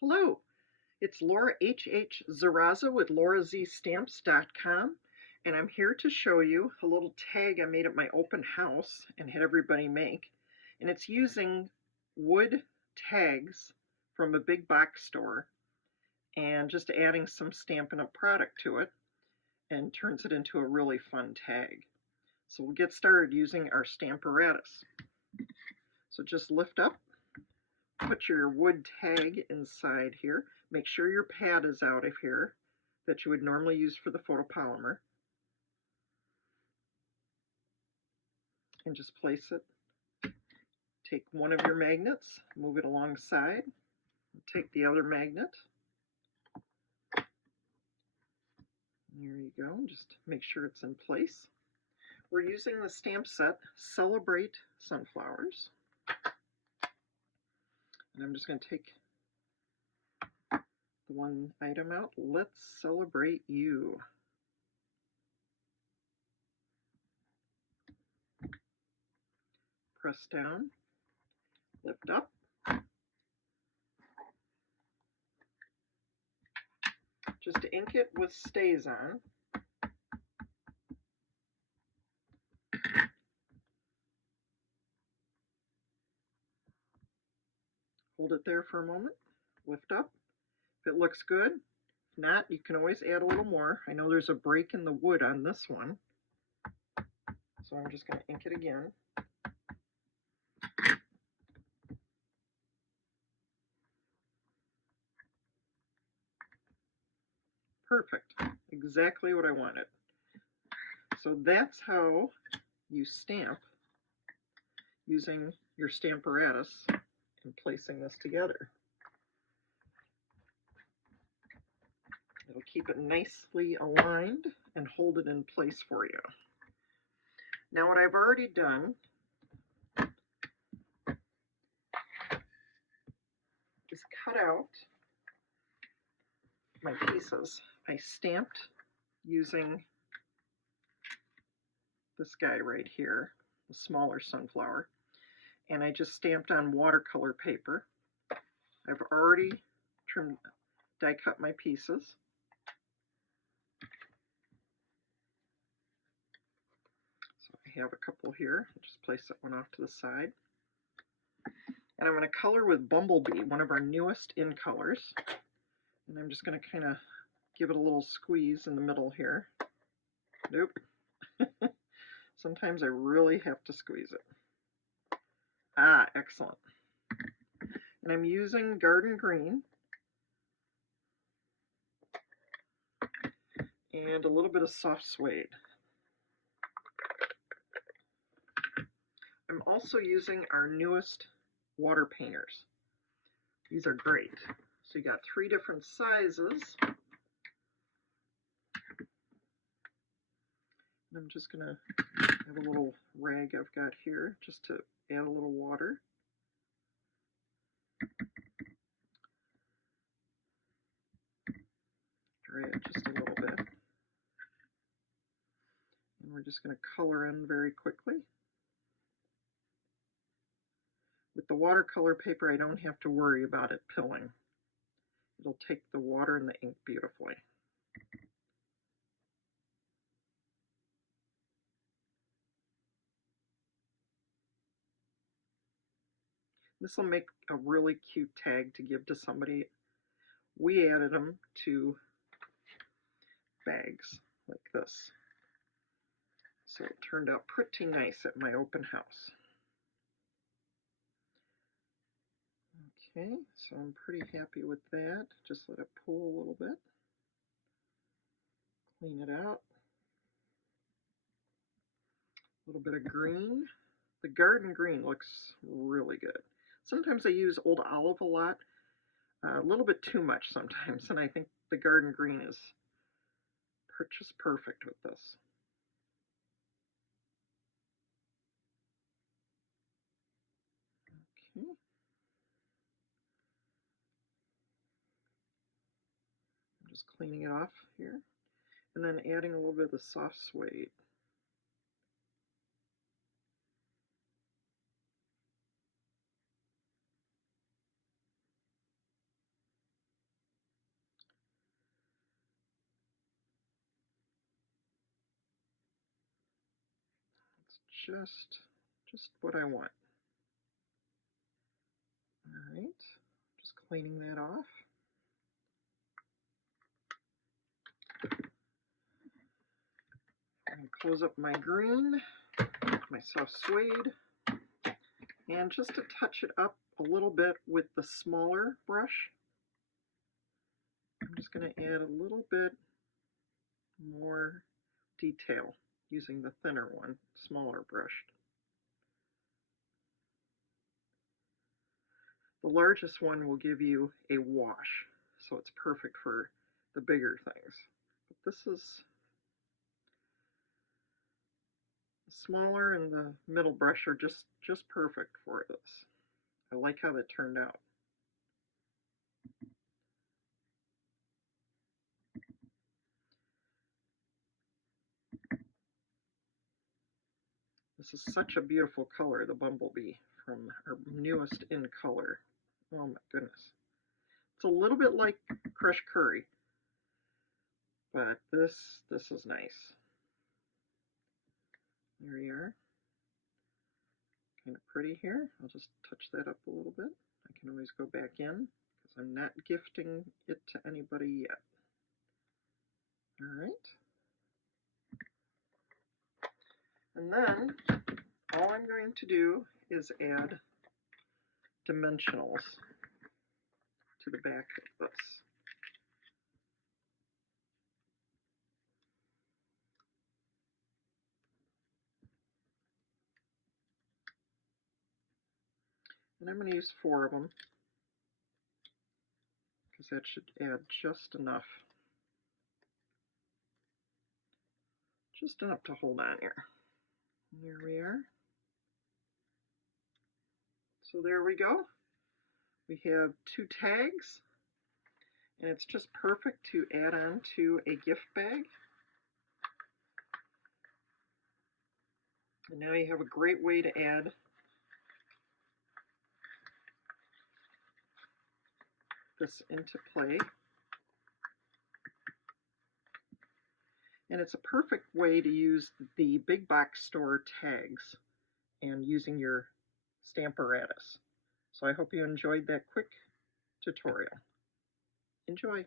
Hello, it's Laura H.H. Zaraza with LauraZStamps.com, and I'm here to show you a little tag I made at my open house and had everybody make. And it's using wood tags from a big box store and just adding some Stampin' Up! Product to it, and turns it into a really fun tag. So we'll get started using our Stamparatus. So just lift up, put your wood tag inside here. Make sure your pad is out of here that you would normally use for the photopolymer. And just place it. Take one of your magnets, move it alongside. Take the other magnet. There you go. Just make sure it's in place. We're using the stamp set Celebrate Sunflowers. And I'm just going to take the one item out. Let's celebrate you. Press down, lift up. Just ink it with STAZON. Hold it there for a moment, lift up. If it looks good, if not, you can always add a little more. I know there's a break in the wood on this one, so I'm just going to ink it again. Perfect, exactly what I wanted. So that's how you stamp using your Stamparatus and placing this together. It'll keep it nicely aligned and hold it in place for you. Now what I've already done is cut out my pieces. I stamped using this guy right here, the smaller sunflower, and I just stamped on watercolor paper. I've already die cut my pieces. So I have a couple here. I'll just place that one off to the side. And I'm going to color with Bumblebee, one of our newest in colors. And I'm just going to kind of give it a little squeeze in the middle here. Nope. Sometimes I really have to squeeze it. Ah, excellent. And I'm using Garden Green and a little bit of soft suede. I'm also using our newest water painters. These are great. So you got 3 different sizes. And I'm just going to have a little rag I've got here just to add a little water. Dry it just a little bit. And we're just going to color in very quickly. With the watercolor paper, I don't have to worry about it pilling. It'll take the water and the ink beautifully. This will make a really cute tag to give to somebody. We added them to bags like this. So it turned out pretty nice at my open house. Okay, so I'm pretty happy with that. Just let it pool a little bit. Clean it out. A little bit of green. The garden green looks really good. Sometimes I use old olive a lot, a little bit too much sometimes, and I think the garden green is just perfect with this. Okay. I'm just cleaning it off here, and then adding a little bit of the soft suede. just what I want. All right, just cleaning that off. I'm going to close up my green, my soft suede, and just to touch it up a little bit with the smaller brush, I'm just going to add a little bit more detail using the thinner one, smaller brush. The largest one will give you a wash, so it's perfect for the bigger things. But this is the smaller and the middle brush are just perfect for this. I like how that turned out. This is such a beautiful color, the Bumblebee, from our newest in color. Oh my goodness. It's a little bit like crushed curry, but this is nice. There we are. Kind of pretty here. I'll just touch that up a little bit. I can always go back in because I'm not gifting it to anybody yet. All right. And then all I'm going to do is add dimensionals to the back of this. And I'm going to use 4 of them because that should add just enough to hold on here. And there we are. So there we go. We have 2 tags, and it's just perfect to add on to a gift bag. And now you have a great way to add this into play. And it's a perfect way to use the big box store tags and using your Stamparatus. So I hope you enjoyed that quick tutorial. Enjoy!